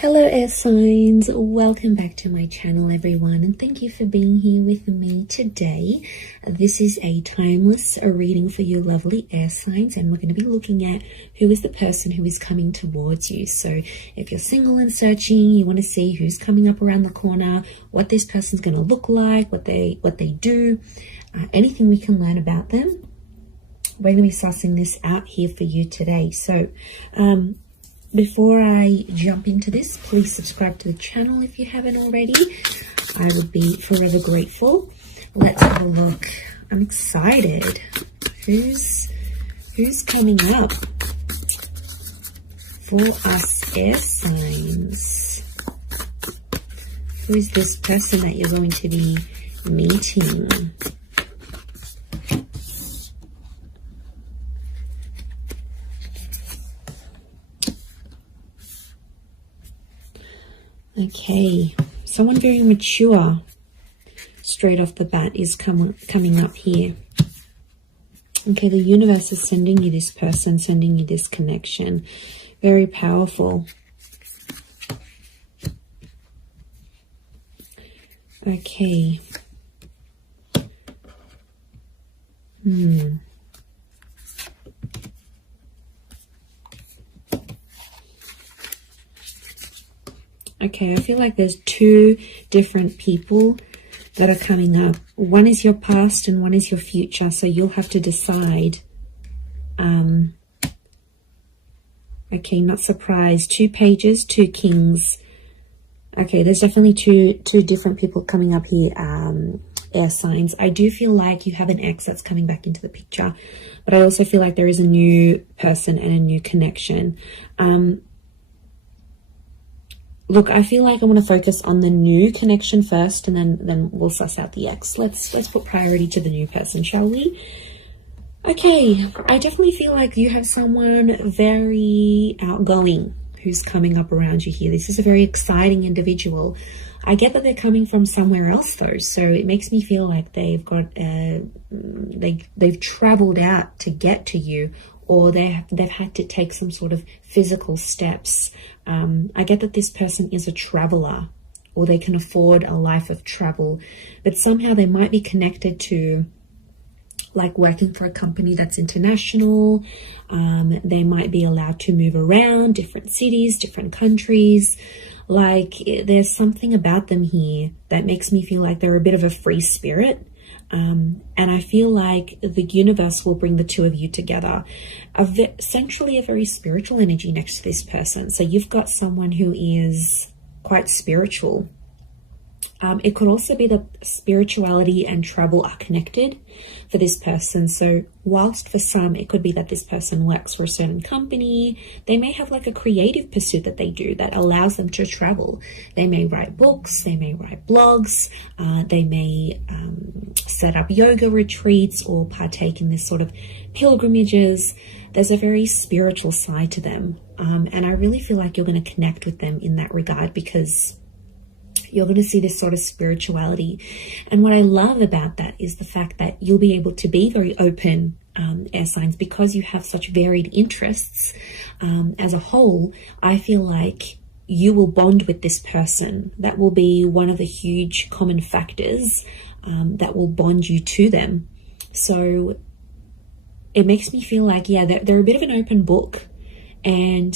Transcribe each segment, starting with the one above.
Hello air signs, welcome back to my channel everyone, and thank you for being here with me today. This is a timeless reading for you lovely air signs, and we're going to be looking at who is the person who is coming towards you. So if you're single and searching, you want to see who's coming up around the corner, what this person's going to look like, what they do, anything we can learn about them. We're going to be sussing this out here for you today. So before I jump into this, please subscribe to the channel if you haven't already. I would be forever grateful. Let's have a look. I'm excited. Who's coming up for us air signs? Who is this person that you're going to be meeting? Okay, someone very mature straight off the bat is coming up here. Okay, the universe is sending you this person, sending you this connection. Very powerful. Okay. Okay, I feel like there's two different people that are coming up. One is your past and one is your future. So you'll have to decide. Okay, not surprised. 2 pages, 2 kings. Okay, there's definitely two different people coming up here, air signs. I do feel like you have an ex that's coming back into the picture. But I also feel like there is a new person and a new connection. Look, I feel like I want to focus on the new connection first, and then we'll suss out the ex. Let's put priority to the new person, shall we? Okay, I definitely feel like you have someone very outgoing who's coming up around you here. This is a very exciting individual. I get that they're coming from somewhere else though, so it makes me feel like they've got they've traveled out to get to you, or they've had to take some sort of physical steps. I get that this person is a traveler, or they can afford a life of travel, but somehow they might be connected to like working for a company that's international. They might be allowed to move around different cities, different countries. Like there's something about them here that makes me feel like they're a bit of a free spirit. And I feel like the universe will bring the two of you together. Essentially a very spiritual energy next to this person. So you've got someone who is quite spiritual. It could also be that spirituality and travel are connected for this person. So whilst for some, it could be that this person works for a certain company, they may have like a creative pursuit that they do that allows them to travel. They may write books, they may write blogs, they may set up yoga retreats or partake in this sort of pilgrimages. There's a very spiritual side to them. And I really feel like you're going to connect with them in that regard, because you're going to see this sort of spirituality. And what I love about that is the fact that you'll be able to be very open, air signs, because you have such varied interests. As a whole, I feel like you will bond with this person. That will be one of the huge common factors that will bond you to them. So it makes me feel like, yeah, they're a bit of an open book, and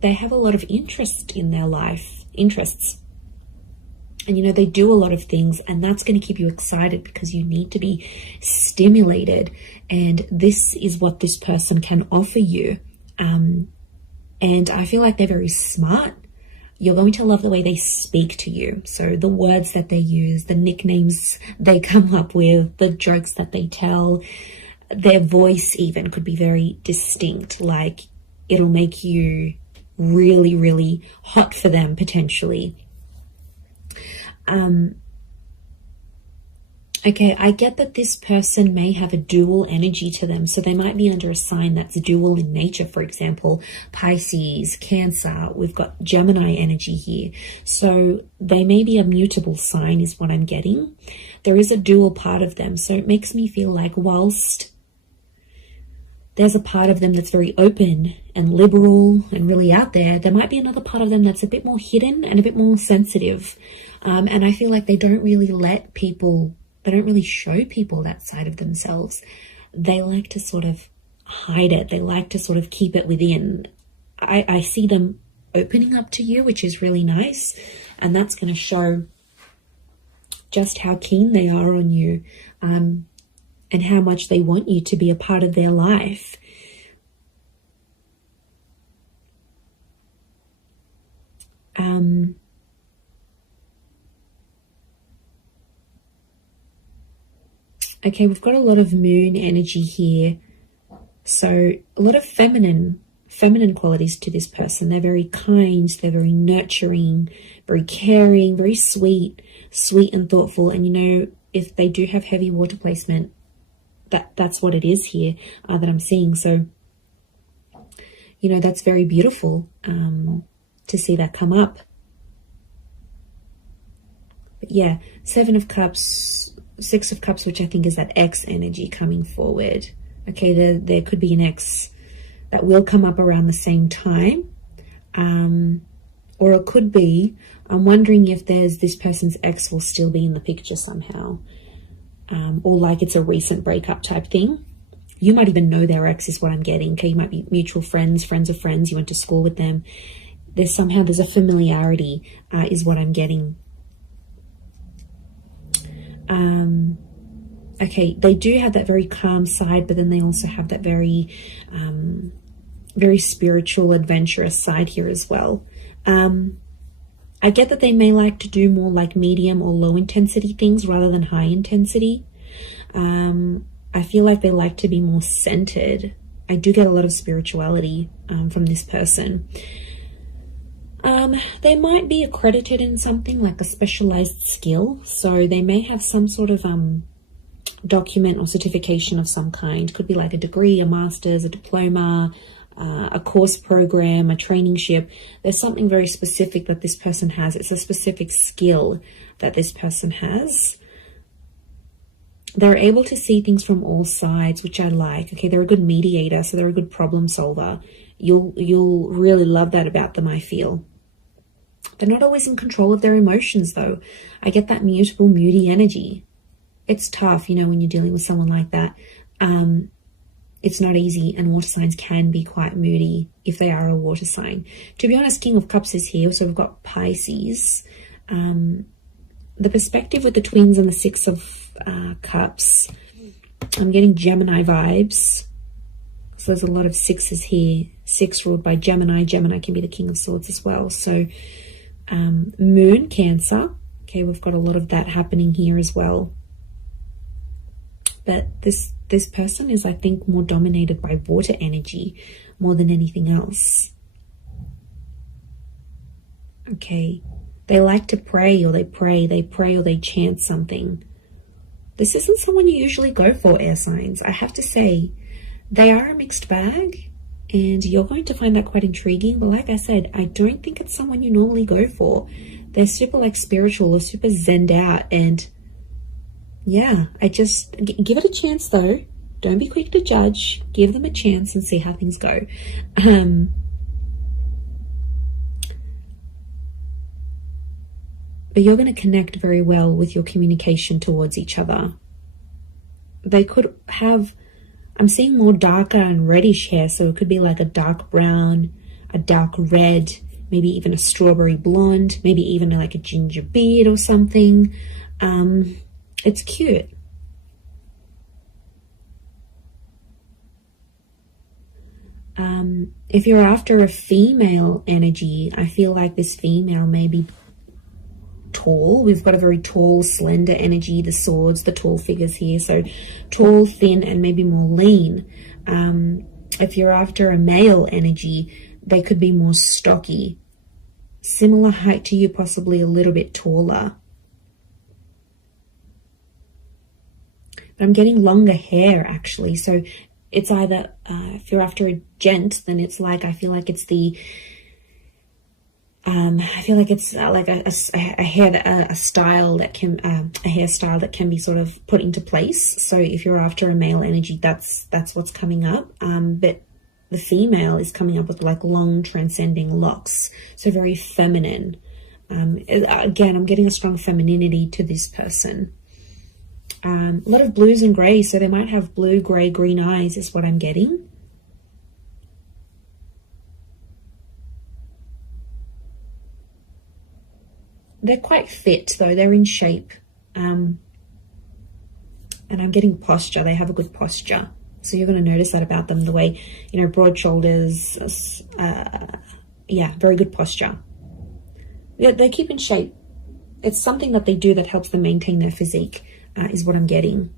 they have a lot of interest in their life, interests. And, you know, they do a lot of things, and that's going to keep you excited because you need to be stimulated. And this is what this person can offer you. And I feel like they're very smart. You're going to love the way they speak to you. So the words that they use, the nicknames they come up with, the jokes that they tell, their voice even could be very distinct. Like it'll make you really, really hot for them potentially. Okay, I get that this person may have a dual energy to them. So they might be under a sign that's dual in nature. For example, Pisces, Cancer, we've got Gemini energy here. So they may be a mutable sign is what I'm getting. There is a dual part of them. So it makes me feel like whilst there's a part of them that's very open and liberal and really out there. There might be another part of them that's a bit more hidden and a bit more sensitive. And I feel like they don't really let people, they don't really show people that side of themselves. They like to sort of hide it. They like to sort of keep it within. I see them opening up to you, which is really nice. And that's going to show just how keen they are on you, and how much they want you to be a part of their life. Okay, we've got a lot of moon energy here. So a lot of feminine qualities to this person. They're very kind, they're very nurturing, very caring, very sweet and thoughtful. And you know, if they do have heavy water placement, that's what it is here that I'm seeing. So, you know, that's very beautiful to see that come up. But yeah, 7 of Cups, 6 of Cups, which I think is that ex energy coming forward. Okay, there could be an ex that will come up around the same time. Or it could be, I'm wondering if this person's ex will still be in the picture somehow. Or like it's a recent breakup type thing. You might even know their ex is what I'm getting. Okay, you might be mutual friends, friends of friends. You went to school with them. There's a familiarity is what I'm getting. Okay, they do have that very calm side, but then they also have that very spiritual, adventurous side here as well. I get that they may like to do more like medium or low intensity things rather than high intensity. I feel like they like to be more centered. I do get a lot of spirituality from this person. They might be accredited in something like a specialized skill. So they may have some sort of document or certification of some kind. Could be like a degree, a master's, a diploma, a course program, a traineeship. There's something very specific that this person has. It's a specific skill that this person has. They're able to see things from all sides, which I like. Okay, they're a good mediator, so they're a good problem solver. You'll really love that about them, I feel. They're not always in control of their emotions, though. I get that mutable, moody energy. It's tough, you know, when you're dealing with someone like that. It's not easy, and water signs can be quite moody if they are a water sign. To be honest, King of Cups is here, so we've got Pisces. The perspective with the twins and the 6 of Cups, I'm getting Gemini vibes. So there's a lot of 6s here. 6 ruled by Gemini. Gemini can be the King of Swords as well. So Moon, Cancer. Okay, we've got a lot of that happening here as well. But this person is, I think, more dominated by water energy more than anything else. Okay. They like to pray, or they pray or they chant something. This isn't someone you usually go for, air signs. I have to say, they are a mixed bag, and you're going to find that quite intriguing. But like I said, I don't think it's someone you normally go for. They're super like spiritual or super zenned out, and yeah, I just give it a chance though. Don't be quick to judge. Give them a chance and see how things go. But you're going to connect very well with your communication towards each other. They could have, I'm seeing more darker and reddish hair, so it could be like a dark brown, a dark red, maybe even a strawberry blonde, maybe even like a ginger beard or something. It's cute. If you're after a female energy, I feel like this female may be tall. We've got a very tall, slender energy, the swords, the tall figures here. So tall, thin, and maybe more lean. If you're after a male energy, they could be more stocky. Similar height to you, possibly a little bit taller. But I'm getting longer hair, actually. So it's either, if you're after a gent, then it's like, I feel like it's the I feel like it's like a style that can a hairstyle that can be sort of put into place. So if you're after a male energy, that's what's coming up. But the female is coming up with like long transcending locks, so very feminine. Again, I'm getting a strong femininity to this person. A lot of blues and greys, so they might have blue, grey, green eyes is what I'm getting. They're quite fit though, they're in shape. And I'm getting posture, they have a good posture. So you're going to notice that about them, the way, you know, broad shoulders, yeah, very good posture. They keep in shape. It's something that they do that helps them maintain their physique, is what I'm getting.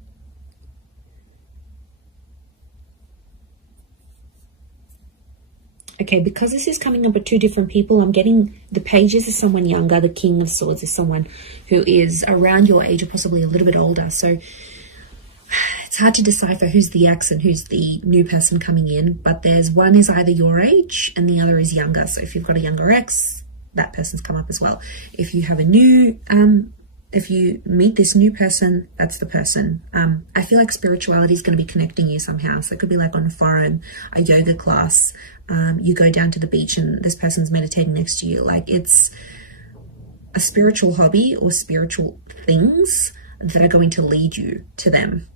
Okay, because this is coming up with two different people, I'm getting the pages is someone younger, the King of Swords is someone who is around your age or possibly a little bit older. So it's hard to decipher who's the ex and who's the new person coming in, but there's one is either your age and the other is younger. So if you've got a younger ex, that person's come up as well. If you have a new, if you meet this new person, that's the person. I feel like spirituality is going to be connecting you somehow. So it could be like on a forum, a yoga class, you go down to the beach and this person's meditating next to you. Like it's a spiritual hobby or spiritual things that are going to lead you to them.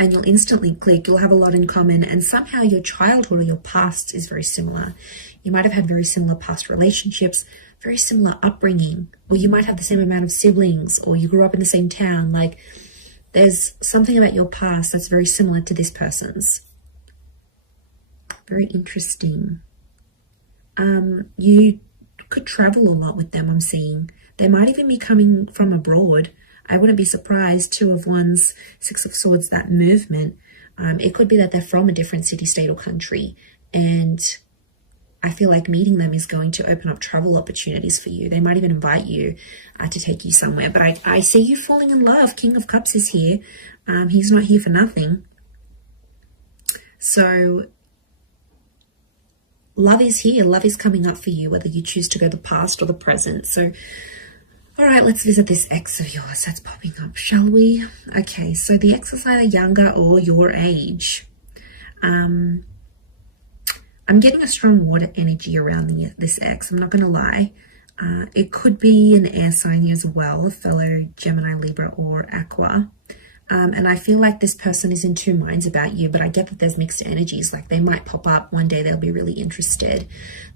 And you'll instantly click, you'll have a lot in common, and somehow your childhood or your past is very similar. You might have had very similar past relationships, very similar upbringing, or you might have the same amount of siblings, or you grew up in the same town. Like there's something about your past that's very similar to this person's. Very interesting. You could travel a lot with them, I'm seeing. They might even be coming from abroad. I wouldn't be surprised. Two of Wands, Six of Swords, that movement. It could be that they're from a different city, state, or country. And I feel like meeting them is going to open up travel opportunities for you. They might even invite you to take you somewhere. But I see you falling in love. King of Cups is here. He's not here for nothing. So love is here. Love is coming up for you, whether you choose to go the past or the present. So all right, let's visit this ex of yours that's popping up, shall we? Okay, so the ex is either younger or your age. I'm getting a strong water energy around this ex, I'm not going to lie. It could be an air sign as well, a fellow Gemini, Libra, or Aqua. And I feel like this person is in two minds about you, but I get that there's mixed energies. Like they might pop up one day, they'll be really interested.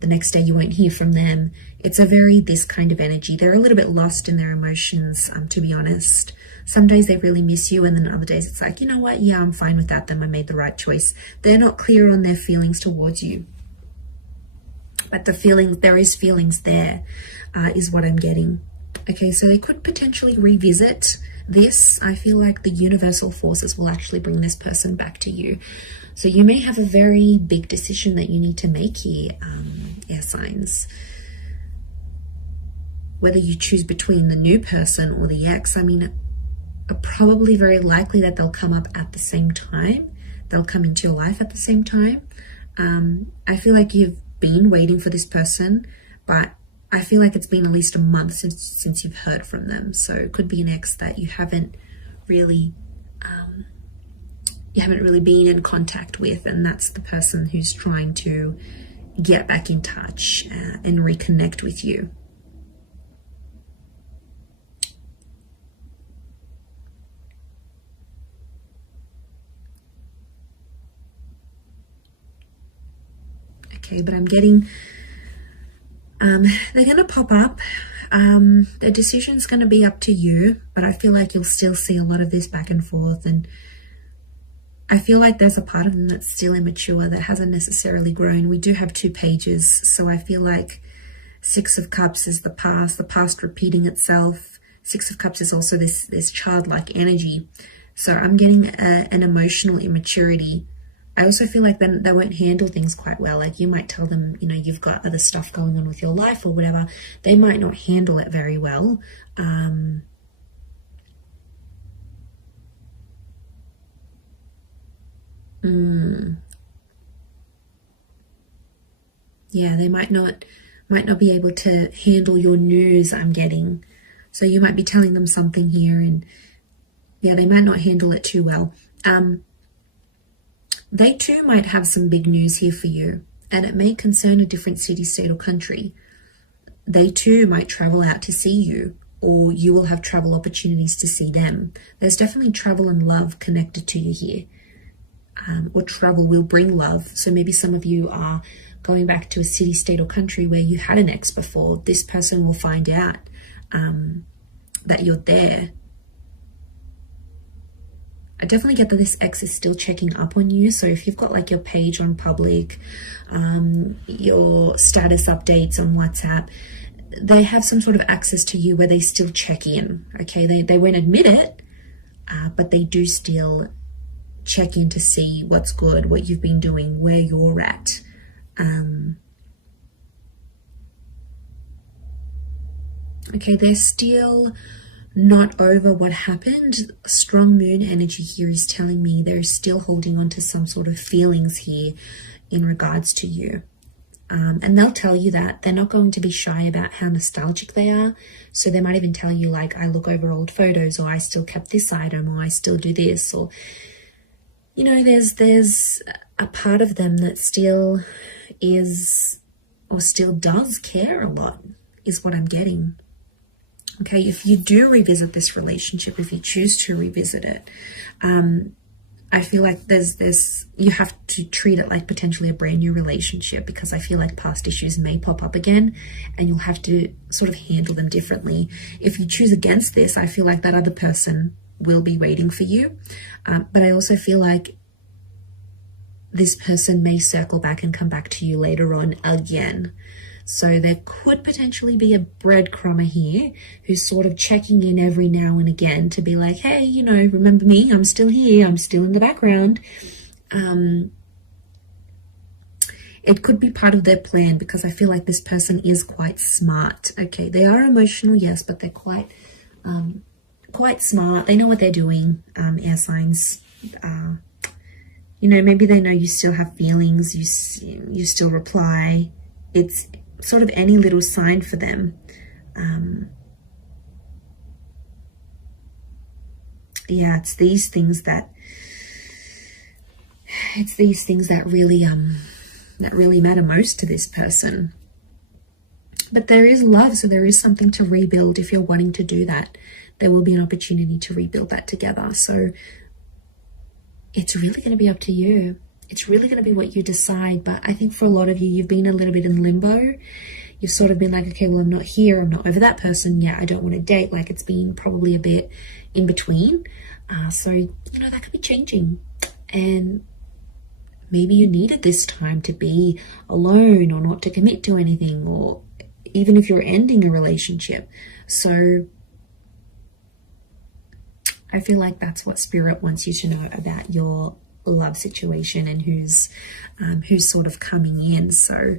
The next day you won't hear from them. It's a very this kind of energy. They're a little bit lost in their emotions, to be honest. Some days they really miss you, and then other days it's like, you know what? Yeah, I'm fine without them. I made the right choice. They're not clear on their feelings towards you. But the feelings, there is feelings there, is what I'm getting. Okay, so they could potentially revisit this. I feel like the universal forces will actually bring this person back to you. So you may have a very big decision that you need to make here, air signs. Whether you choose between the new person or the ex, I mean, probably very likely that they'll come up at the same time. They'll come into your life at the same time. I feel like you've been waiting for this person, but I feel like it's been at least a month since you've heard from them. So it could be an ex that you haven't really been in contact with, and that's the person who's trying to get back in touch and reconnect with you. Okay, but I'm getting they're going to pop up. The decision's going to be up to you, but I feel like you'll still see a lot of this back and forth, and I feel like there's a part of them that's still immature, that hasn't necessarily grown. We do have two pages, so I feel like Six of Cups is the past repeating itself. Six of Cups is also this childlike energy. So I'm getting an emotional immaturity. I also feel like then they won't handle things quite well. Like you might tell them, you know, you've got other stuff going on with your life or whatever. They might not handle it very well. Yeah, they might not might not be able to handle your news, I'm getting. So you might be telling them something here, and yeah, they might not handle it too well. They too might have some big news here for you, and it may concern a different city, state, or country. They too might travel out to see you, or you will have travel opportunities to see them. There's definitely travel and love connected to you here. Or travel will bring love. So maybe some of you are going back to a city, state, or country where you had an ex before. This person will find out that you're there. I definitely get that this ex is still checking up on you. So if you've got like your page on public, your status updates on WhatsApp, they have some sort of access to you where they still check in. Okay, they won't admit it, but they do still check in to see what's good, what you've been doing, where you're at. Okay, they're still not over what happened. Strong moon energy here is telling me they're still holding on to some sort of feelings here in regards to you. And they'll tell you that. They're not going to be shy about how nostalgic they are. So they might even tell you like, I look over old photos, or I still kept this item, or I still do this, or, you know, there's a part of them that still is, or still does care a lot, is what I'm getting. Okay, if you do revisit this relationship, if you choose to revisit it, I feel like you have to treat it like potentially a brand new relationship, because I feel like past issues may pop up again and you'll have to sort of handle them differently. If you choose against this, I feel like that other person will be waiting for you. But I also feel like this person may circle back and come back to you later on again. So there could potentially be a breadcrumber here who's sort of checking in every now and again to be like, hey, you know, remember me? I'm still here. I'm still in the background. It could be part of their plan, because I feel like this person is quite smart. Okay, they are emotional, yes, but they're quite smart. They know what they're doing. Air signs. You know, maybe they know you still have feelings. You still reply. It's sort of any little sign for them. Yeah, it's these things that really matter most to this person. But there is love, so there is something to rebuild. If you're wanting to do that, there will be an opportunity to rebuild that together. So it's really going to be up to you. It's really going to be what you decide. But I think for a lot of you, you've been a little bit in limbo. You've sort of been like, okay, well, I'm not here. I'm not over that person. Yeah, I don't want to date. Like, it's been probably a bit in between. So, you know, that could be changing. And maybe you needed this time to be alone, or not to commit to anything, or even if you're ending a relationship. So I feel like that's what Spirit wants you to know about your love situation and who's sort of coming in. So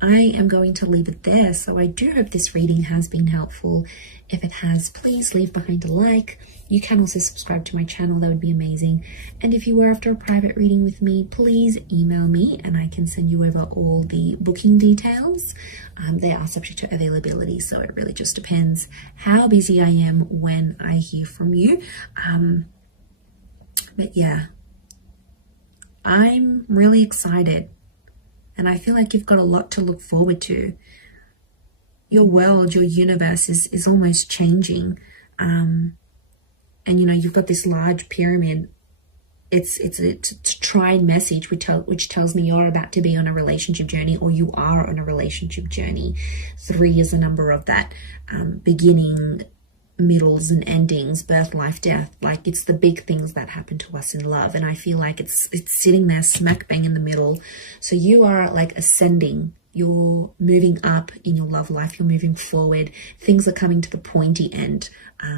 I am going to leave it there. So I do hope this reading has been helpful. If it has, please leave behind a like. You can also subscribe to my channel. That would be amazing. And if you were after a private reading with me, please email me and I can send you over all the booking details. They are subject to availability, so it really just depends how busy I am when I hear from you. But yeah, I'm really excited. And I feel like you've got a lot to look forward to. Your world, your universe is almost changing. And, you know, you've got this large pyramid. It's a tried message which tells me you're about to be on a relationship journey, or you are on a relationship journey. 3 is a number of that. Beginning, middles and endings, birth, life, death. Like, it's the big things that happen to us in love, and I feel like it's sitting there smack bang in the middle. So you are like ascending, you're moving up in your love life, you're moving forward, things are coming to the pointy end.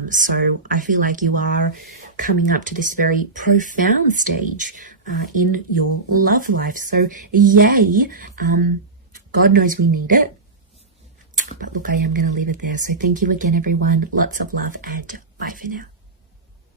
So I feel like you are coming up to this very profound stage in your love life. So yay, God knows we need it. But look, I am going to leave it there. So thank you again, everyone. Lots of love, and bye for now.